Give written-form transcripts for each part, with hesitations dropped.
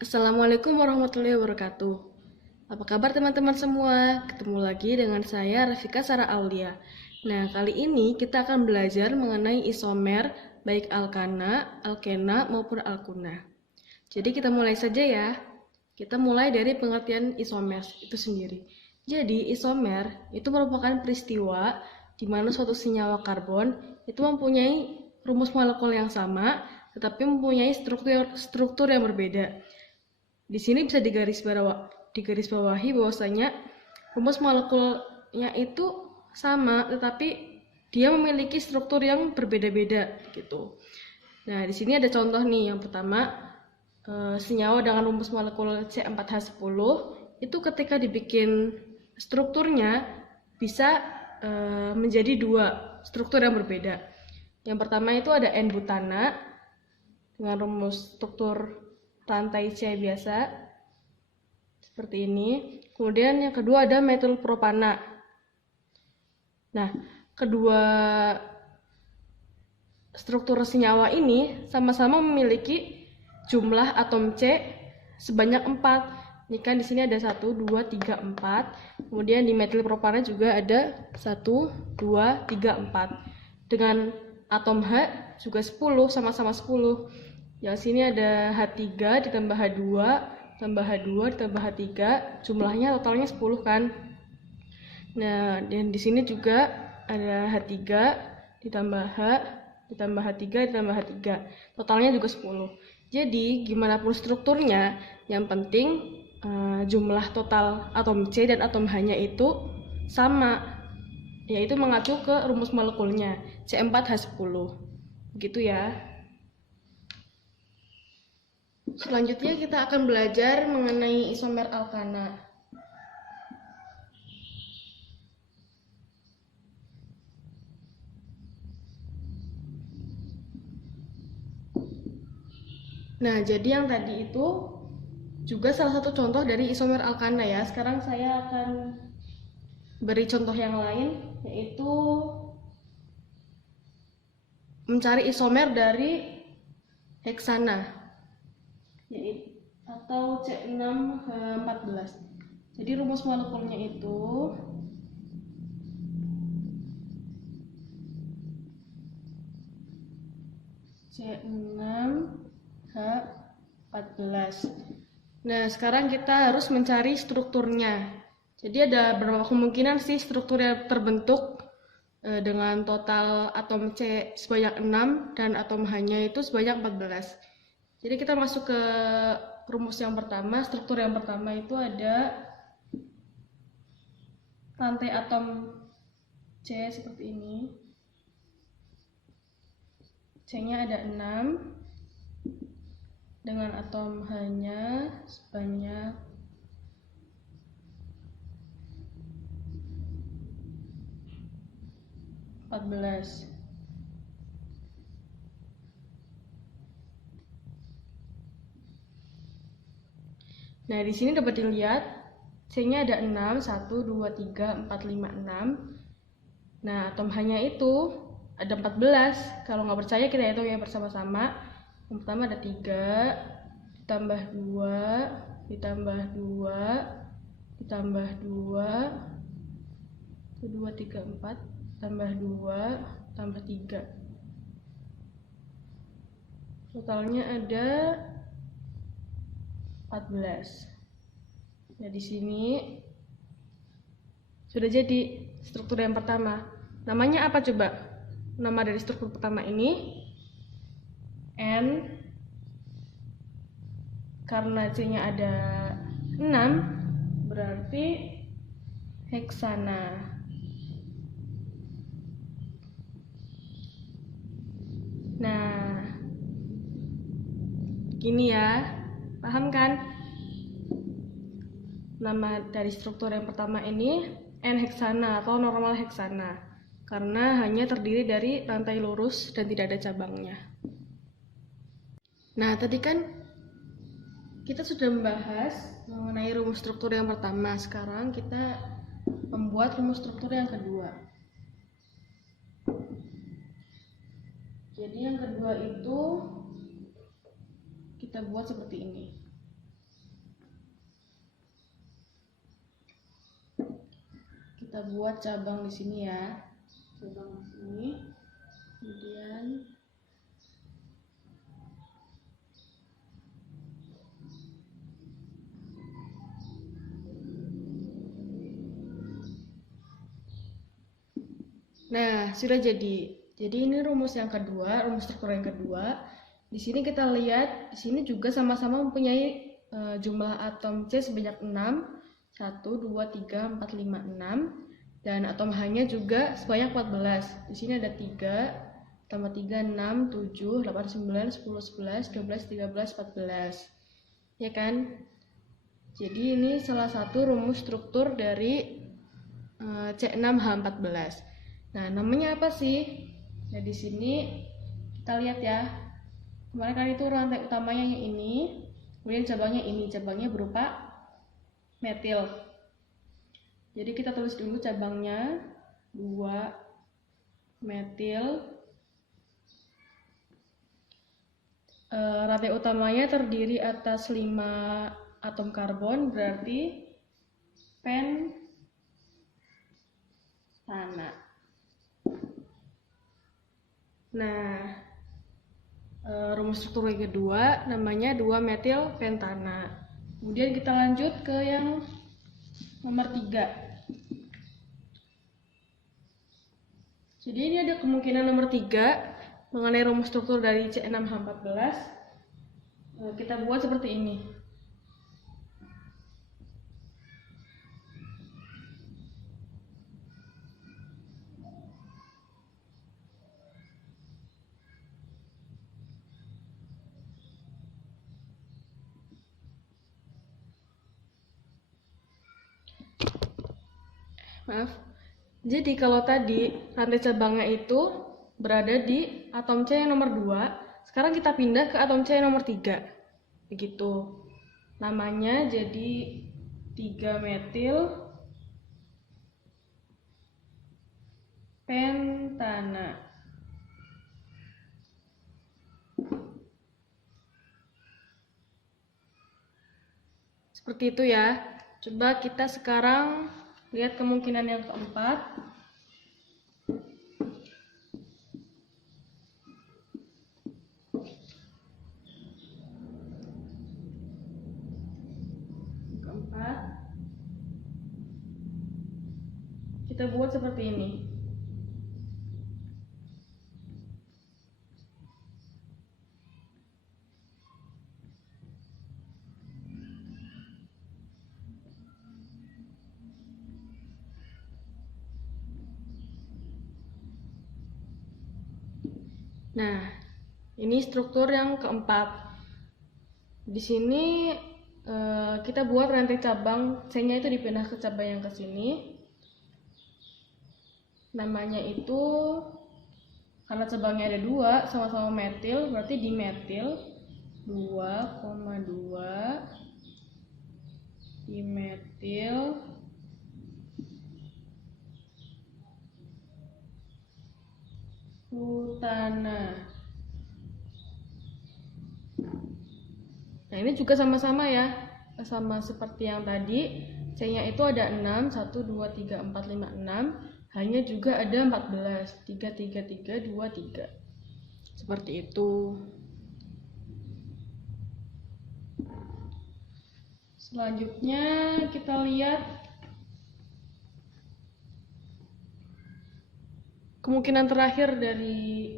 Assalamualaikum warahmatullahi wabarakatuh. Apa kabar teman-teman semua? Ketemu lagi dengan saya Rafika Sara Aulia. Nah, kali ini kita akan belajar mengenai isomer baik alkana, alkena maupun alkuna. Jadi kita mulai saja ya. Kita mulai dari pengertian isomer itu sendiri. Jadi isomer itu merupakan peristiwa di mana suatu senyawa karbon itu mempunyai rumus molekul yang sama, tetapi mempunyai struktur yang berbeda. Di sini bisa digarisbawahi bahwasanya rumus molekulnya itu sama, tetapi dia memiliki struktur yang berbeda-beda gitu. Nah, di sini ada contoh nih. Yang pertama, senyawa dengan rumus molekul C4H10 itu ketika dibikin strukturnya bisa menjadi dua struktur yang berbeda. Yang pertama itu ada N-butana dengan rumus struktur rantai C biasa seperti ini. Kemudian yang kedua ada metilpropana. Nah, kedua struktur senyawa ini sama-sama memiliki jumlah atom C sebanyak 4. Ini kan di sini ada 1, 2, 3, 4. Kemudian di metilpropana juga ada 1, 2, 3, 4. Dengan atom H juga 10, sama-sama 10. Yang sini ada H3 ditambah H2, tambah H2 ditambah H3, jumlahnya totalnya 10 kan. Nah, dan di sini juga ada H3 ditambah H, ditambah H3, ditambah H3. Totalnya juga 10. Jadi, gimana pun strukturnya, yang penting jumlah total atom C dan atom H-nya itu sama, yaitu mengacu ke rumus molekulnya C4H10. Begitu ya. Selanjutnya kita akan belajar mengenai isomer alkana. Nah, jadi yang tadi itu juga salah satu contoh dari isomer alkana ya. Sekarang saya akan beri contoh yang lain, yaitu mencari isomer dari heksana atau C6H14. Jadi rumus molekulnya itu C6H14. Nah, sekarang kita harus mencari strukturnya. Jadi ada beberapa kemungkinan sih struktur yang terbentuk dengan total atom C sebanyak 6 dan atom H-nya itu sebanyak 14. Jadi kita masuk ke rumus yang pertama. Struktur yang pertama itu ada rantai atom C seperti ini. C-nya ada 6 dengan atom H-nya sebanyak 14. Nah, di sini dapat dilihat C-nya ada 6, 1, 2, 3, 4, 5, 6. Nah, atom H-nya itu ada 14. Kalau nggak percaya kita hitung ya bersama-sama. Yang pertama ada 3, ditambah 2, ditambah 2, ditambah 2, 2, 3, 4, tambah 2, tambah 3. Totalnya ada 14. Nah, di sini sudah jadi struktur yang pertama. Namanya apa coba? Nama dari struktur pertama ini N, karena C-nya ada 6, berarti heksana. Nah, gini ya, paham kan? Nama dari struktur yang pertama ini N-heksana atau normal heksana, karena hanya terdiri dari rantai lurus dan tidak ada cabangnya. Nah, tadi kan kita sudah membahas mengenai rumus struktur yang pertama. Sekarang kita membuat rumus struktur yang kedua. Jadi yang kedua itu kita buat seperti ini. kita buat cabang di sini ya. Cabang di sini. Kemudian nah, sudah jadi. Jadi ini rumus yang kedua, rumus struktur yang kedua. Di sini kita lihat, di sini juga sama-sama mempunyai jumlah atom C sebanyak 6. 1, 2, 3, 4, 5, 6. Dan atom H-nya juga sebanyak 14. Di sini ada 3, tambah 3, 6, 7, 8, 9, 10, 11, 12, 13, 14. Ya kan? Jadi ini salah satu rumus struktur dari C6H14. Nah, namanya apa sih? Nah, di sini kita lihat ya. Kemarin kan itu rantai utamanya yang ini, kemudian cabangnya ini. Cabangnya berupa metil. Jadi kita tulis dulu cabangnya 2 metil. Rantai utamanya terdiri atas 5 atom karbon, berarti pentana. Nah, rumus struktur yang kedua namanya 2 metil pentana. Kemudian kita lanjut ke yang nomor 3. Jadi ini ada kemungkinan nomor 3 mengenai rumus struktur dari C6H14. Kita buat seperti ini. Maaf. Jadi kalau tadi rantai cabangnya itu berada di atom C yang nomor 2, sekarang kita pindah ke atom C yang nomor 3. Begitu. Namanya jadi 3 metil pentana. Seperti itu ya. Coba kita sekarang lihat kemungkinan yang keempat. Kita buat seperti ini. Nah, ini struktur yang keempat. Di sini kita buat rantai cabang C-nya itu dipindah ke cabang yang ke sini. Namanya itu, karena cabangnya ada 2, sama-sama metil, berarti dimetil. 2,2 dimetil butana. Nah, ini juga sama-sama ya, sama seperti yang tadi. C-nya itu ada 6, 1, 2, 3, 4, 5, 6. H-nya juga ada 14, 3, 3, 3, 2, 3. Seperti itu. Selanjutnya kita lihat kemungkinan terakhir dari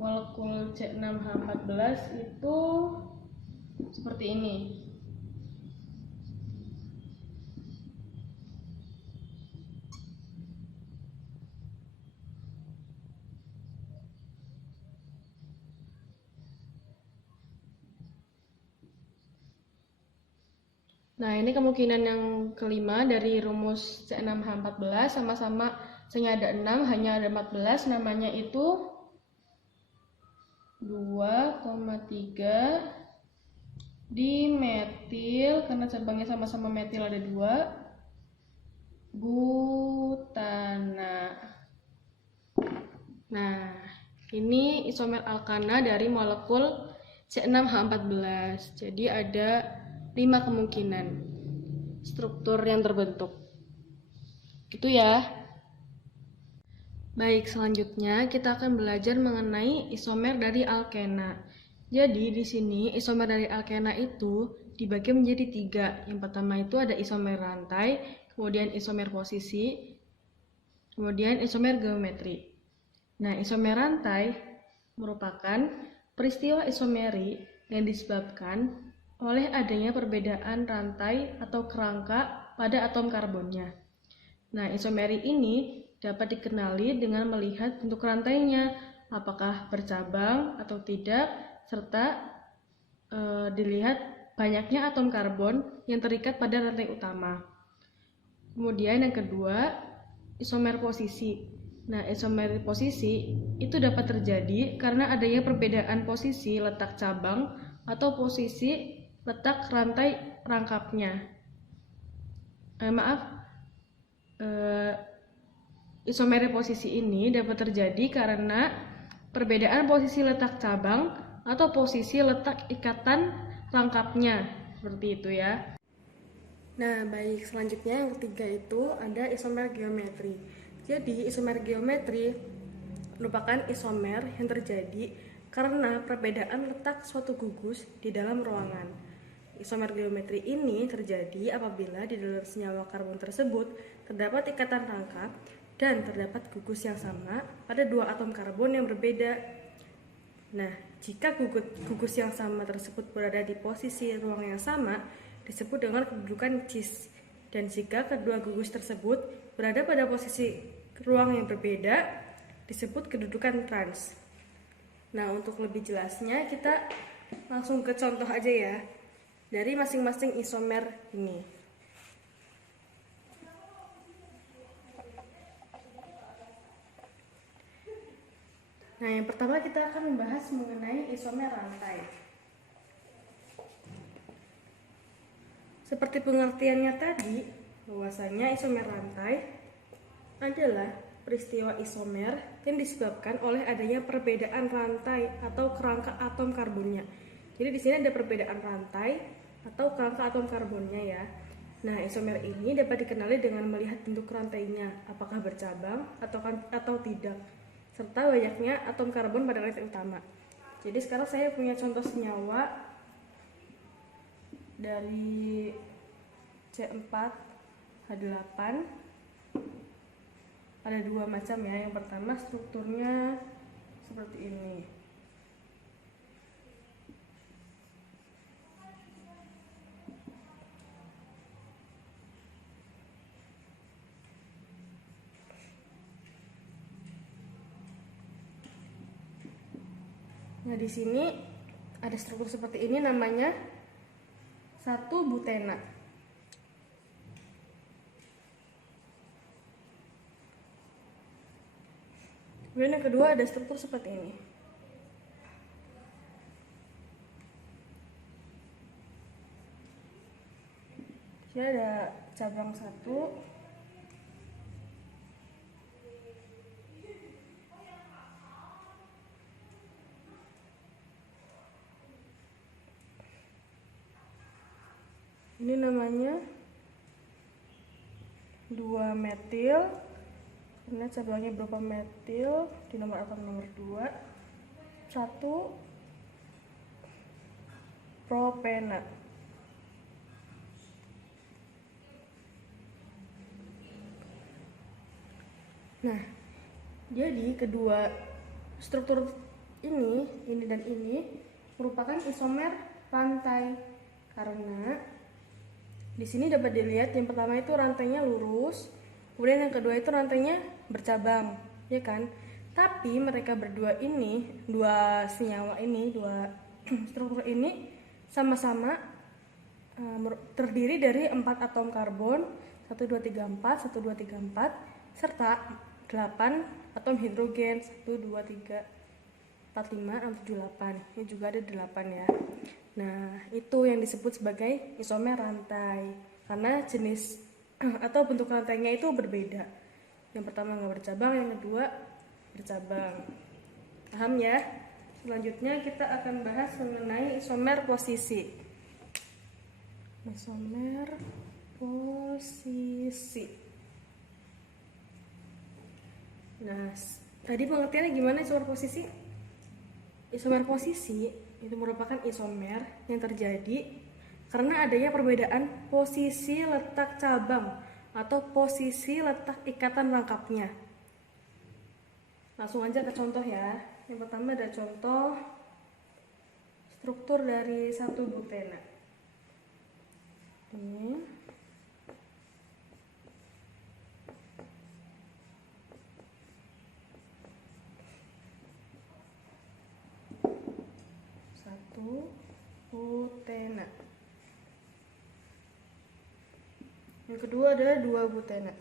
molekul C6H14 itu seperti ini. Nah, ini kemungkinan yang kelima dari rumus C6H14, sama-sama C-nya ada 6, H-nya ada 14, namanya itu 2,3 dimetil, karena cabangnya sama-sama metil ada 2, butana. Nah, ini isomer alkana dari molekul C6H14. Jadi ada 5 kemungkinan struktur yang terbentuk. Gitu ya. Baik, selanjutnya kita akan belajar mengenai isomer dari alkena. Jadi di sini isomer dari alkena itu dibagi menjadi 3. Yang pertama itu ada isomer rantai, kemudian isomer posisi, kemudian isomer geometri. Nah, isomer rantai merupakan peristiwa isomeri yang disebabkan oleh adanya perbedaan rantai atau kerangka pada atom karbonnya. Nah, isomeri ini dapat dikenali dengan melihat bentuk rantainya, apakah bercabang atau tidak, serta dilihat banyaknya atom karbon yang terikat pada rantai utama. Kemudian yang kedua, isomer posisi. Nah, isomer posisi itu dapat terjadi karena adanya perbedaan posisi letak cabang atau posisi letak rantai rangkapnya. Isomer posisi ini dapat terjadi karena perbedaan posisi letak cabang atau posisi letak ikatan rangkapnya, seperti itu ya. Nah, baik, selanjutnya yang ketiga itu ada isomer geometri. Jadi, isomer geometri merupakan isomer yang terjadi karena perbedaan letak suatu gugus di dalam ruangan. Isomer geometri ini terjadi apabila di dalam senyawa karbon tersebut terdapat ikatan rangkap dan terdapat gugus yang sama pada 2 atom karbon yang berbeda. Nah, jika gugus yang sama tersebut berada di posisi ruang yang sama, disebut dengan kedudukan cis. Dan jika kedua gugus tersebut berada pada posisi ruang yang berbeda, disebut kedudukan trans. Nah, untuk lebih jelasnya kita langsung ke contoh aja ya, dari masing-masing isomer ini. Nah, yang pertama kita akan membahas mengenai isomer rantai. Seperti pengertiannya tadi, bahwasanya isomer rantai adalah peristiwa isomer yang disebabkan oleh adanya perbedaan rantai atau kerangka atom karbonnya. Jadi di sini ada perbedaan rantai atau kerangka atom karbonnya ya. Nah, isomer ini dapat dikenali dengan melihat bentuk rantainya, apakah bercabang atau tidak, serta banyaknya atom karbon pada rantai utama. Jadi sekarang saya punya contoh senyawa dari C4H8. Ada 2 macam ya. Yang pertama strukturnya seperti ini. Nah, di sini ada struktur seperti ini, namanya 1-butena. Kemudian yang kedua ada struktur seperti ini. Jadi ada cabang 1, ini namanya 2-metil, karena cabangnya berupa metil di nomor atom nomor 2. 1-propena. Nah, jadi kedua struktur ini dan ini merupakan isomer rantai karena di sini dapat dilihat yang pertama itu rantainya lurus, kemudian yang kedua itu rantainya bercabang, ya kan? Tapi mereka berdua ini, 2 senyawa ini, 2 struktur ini sama-sama terdiri dari 4 atom karbon, 1 2 3 4, 1 2 3 4, serta 8 atom hidrogen, 1 2 3 4 5 6 7 8. Ini juga ada 8 ya. Nah, itu yang disebut sebagai isomer rantai karena jenis atau bentuk rantainya itu berbeda. Yang pertama nggak bercabang, yang kedua bercabang. Paham ya? Selanjutnya kita akan bahas mengenai isomer posisi. Isomer posisi. Nah, tadi pengertiannya gimana isomer posisi? Isomer posisi itu merupakan isomer yang terjadi karena adanya perbedaan posisi letak cabang atau posisi letak ikatan rangkapnya. Langsung aja ke contoh ya. Yang pertama ada contoh struktur dari satu butena. Ini satu butena. Yang kedua ada dua butena.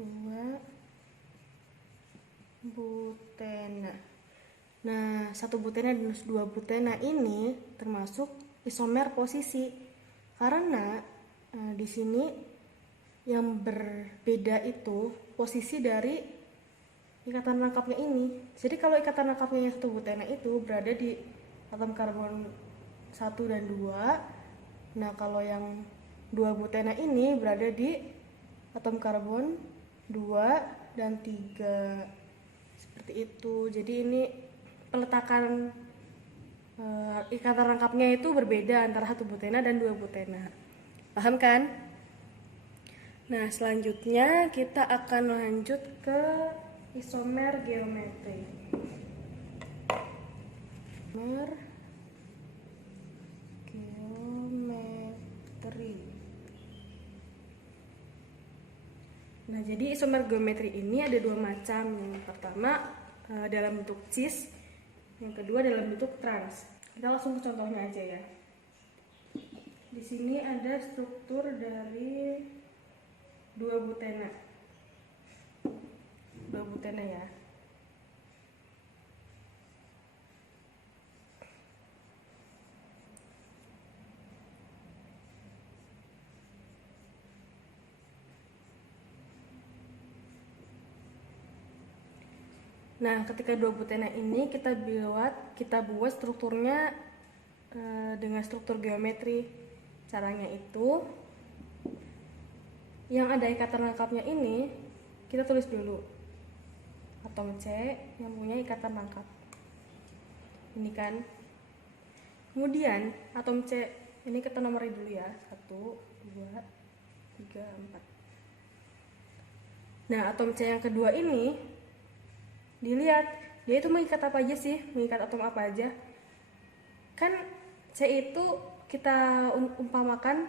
Dua butena. Nah, satu butena dan dua butena ini termasuk isomer posisi karena di sini yang berbeda itu posisi dari ikatan rangkapnya ini. Jadi kalau ikatan rangkapnya yang satu butena itu berada di atom karbon 1 dan 2. Nah, kalau yang dua butena ini berada di atom karbon 2 dan 3. Seperti itu. Jadi ini peletakan ikatan rangkapnya itu berbeda antara satu butena dan dua butena. Paham kan? Nah, selanjutnya kita akan lanjut ke isomer geometri. Isomer geometri. Nah, jadi isomer geometri ini ada dua macam. Yang pertama dalam bentuk cis, yang kedua dalam bentuk trans. Kita langsung ke contohnya aja ya. Di sini ada struktur dari dua butena ya. Nah, ketika dua butena ini kita buat strukturnya dengan struktur geometri. Caranya itu yang ada ikatan rangkapnya ini kita tulis dulu atom C yang punya ikatan rangkap ini kan. Kemudian atom C ini kita nomorin dulu ya, 1, 2, 3, 4. Nah, atom C yang kedua ini dilihat dia itu mengikat apa aja sih, mengikat atom apa aja. Kan C itu kita umpamakan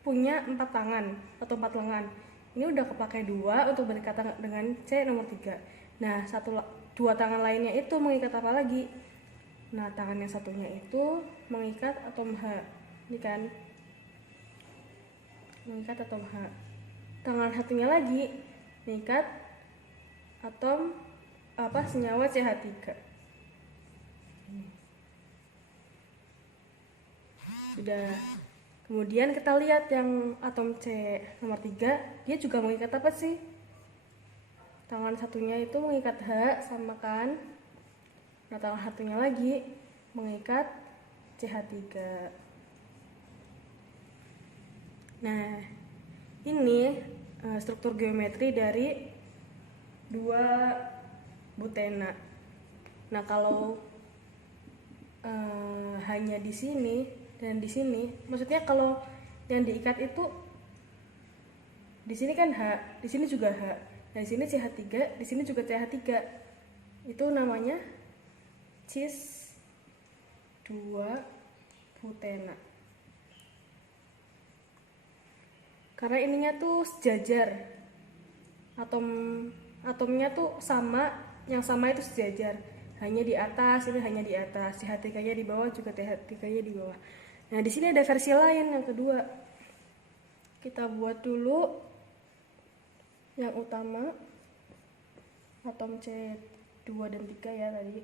punya 4 tangan atau 4 lengan. Ini udah kepakai 2 untuk berikatan dengan C nomor 3. Nah, 2 tangan lainnya itu mengikat apa lagi? Nah, tangan yang satunya itu mengikat atom H. Ini kan mengikat atom H. Tangan satunya lagi mengikat atom senyawa CH3. Sudah. Kemudian kita lihat yang atom C nomor 3, dia juga mengikat apa sih? Tangan satunya itu mengikat H, sama kan? Nah, tangan satunya lagi mengikat CH3. Nah, ini struktur geometri dari dua butena. Nah, kalau hanya di sini dan di sini, maksudnya kalau yang diikat itu di sini kan H, di sini juga H, nah di sini CH3, di sini juga CH3. Itu namanya cis 2 butena. Karena ininya tuh sejajar, atomnya tuh sama, yang sama itu sejajar, hanya di atas, ini hanya di atas, CH3-nya di bawah, juga CH3-nya di bawah. Nah, di sini ada versi lain yang kedua. Kita buat dulu yang utama, atom C2 dan 3 ya tadi.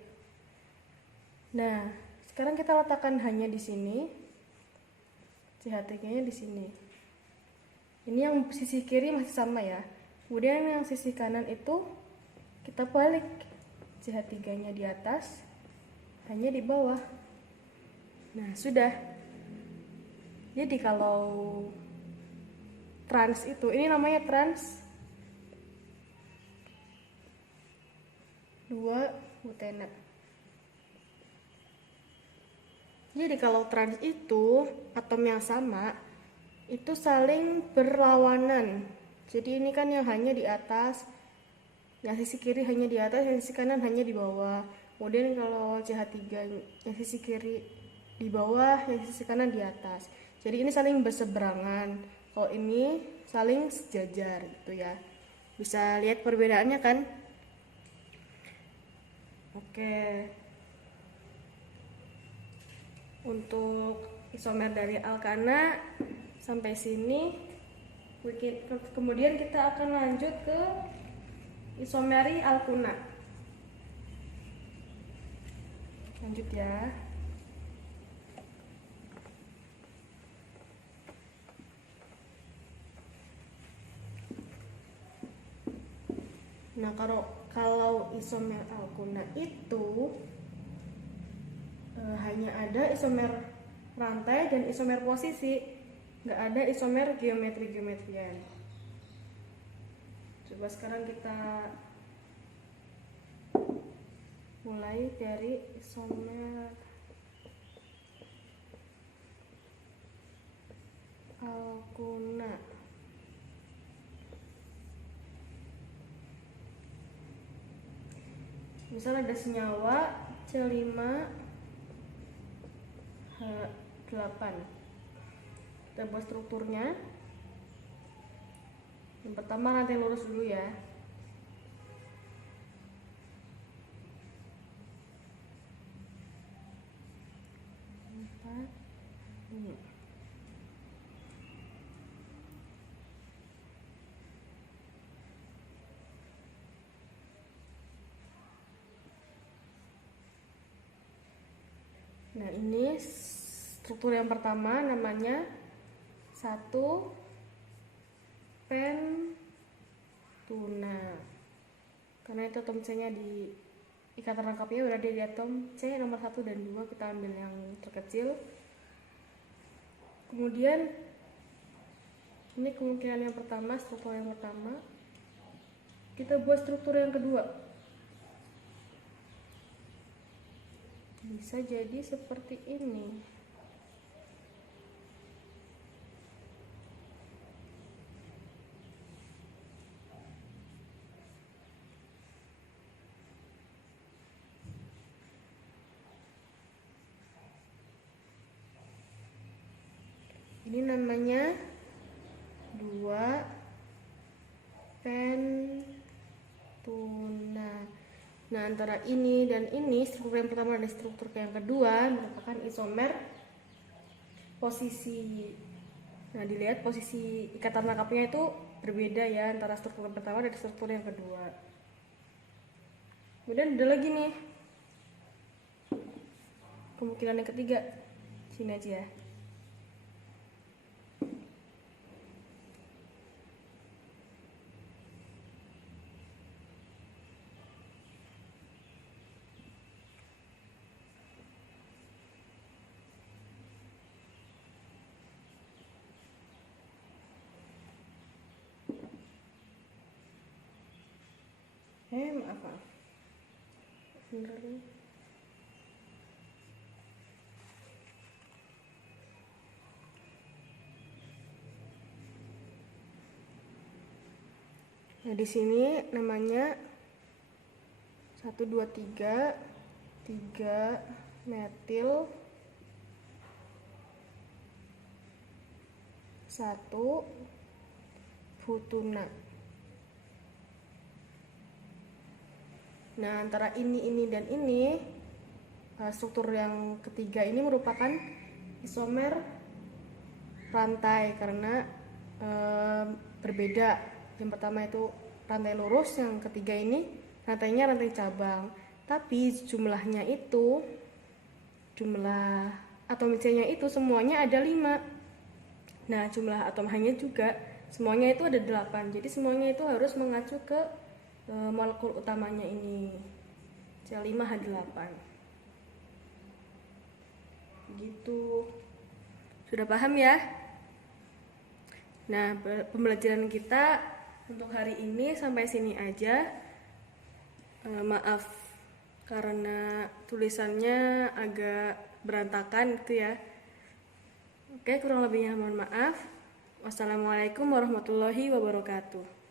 Nah, sekarang kita letakkan hanya di sini, CH3-nya di sini. Ini yang sisi kiri masih sama ya. Kemudian yang sisi kanan itu kita balik. CH3-nya di atas, hanya di bawah. Nah, sudah. Jadi kalau trans itu, ini namanya trans 2-butena. Jadi kalau trans itu atom yang sama itu saling berlawanan. Jadi ini kan yang hanya di atas, yang sisi kiri hanya di atas, yang sisi kanan hanya di bawah. Kemudian kalau CH3 yang sisi kiri di bawah, yang sisi kanan di atas. Jadi ini saling berseberangan. Kalau ini saling sejajar gitu ya. Bisa lihat perbedaannya kan? Oke. Untuk isomer dari alkana sampai sini. Kemudian kita akan lanjut ke isomeri alkuna. Lanjut ya. Nah, kalau isomer alkuna itu hanya ada isomer rantai dan isomer posisi, nggak ada isomer geometrian. Coba sekarang kita mulai dari isomer alkuna. Misal ada senyawa C5H8. Kita buat strukturnya. Yang pertama rantai lurus dulu ya. Ini. Nah, ini struktur yang pertama namanya 1 pentuna. Karena itu atom C-nya di ikatan rangkapnya berada di atom C nomor 1 dan 2, kita ambil yang terkecil. Kemudian ini kemungkinan yang pertama, struktur yang pertama. Kita buat struktur yang kedua. Bisa jadi seperti ini. Ini namanya 2 pentuna. Nah, antara ini dan ini, struktur yang pertama dan struktur yang kedua merupakan isomer posisi. Nah, dilihat posisi ikatan rangkapnya itu berbeda ya antara struktur yang pertama dan struktur yang kedua. Kemudian ada lagi nih kemungkinan yang ketiga. Sini aja ya. Maaf. Bener nih. Nah, di sini namanya 1 2 3 metil 1 butuna. Nah, antara ini dan ini, struktur yang ketiga ini merupakan isomer rantai karena berbeda. Yang pertama itu rantai lurus, yang ketiga ini rantainya rantai cabang. Tapi jumlah atom C-nya itu semuanya ada 5. Nah, jumlah atom H-nya juga semuanya itu ada 8. Jadi semuanya itu harus mengacu ke molekul utamanya ini. C5H8. Gitu. Sudah paham ya? Nah, pembelajaran kita untuk hari ini sampai sini aja. Maaf karena tulisannya agak berantakan gitu ya. Oke, kurang lebihnya mohon maaf. Wassalamualaikum warahmatullahi wabarakatuh.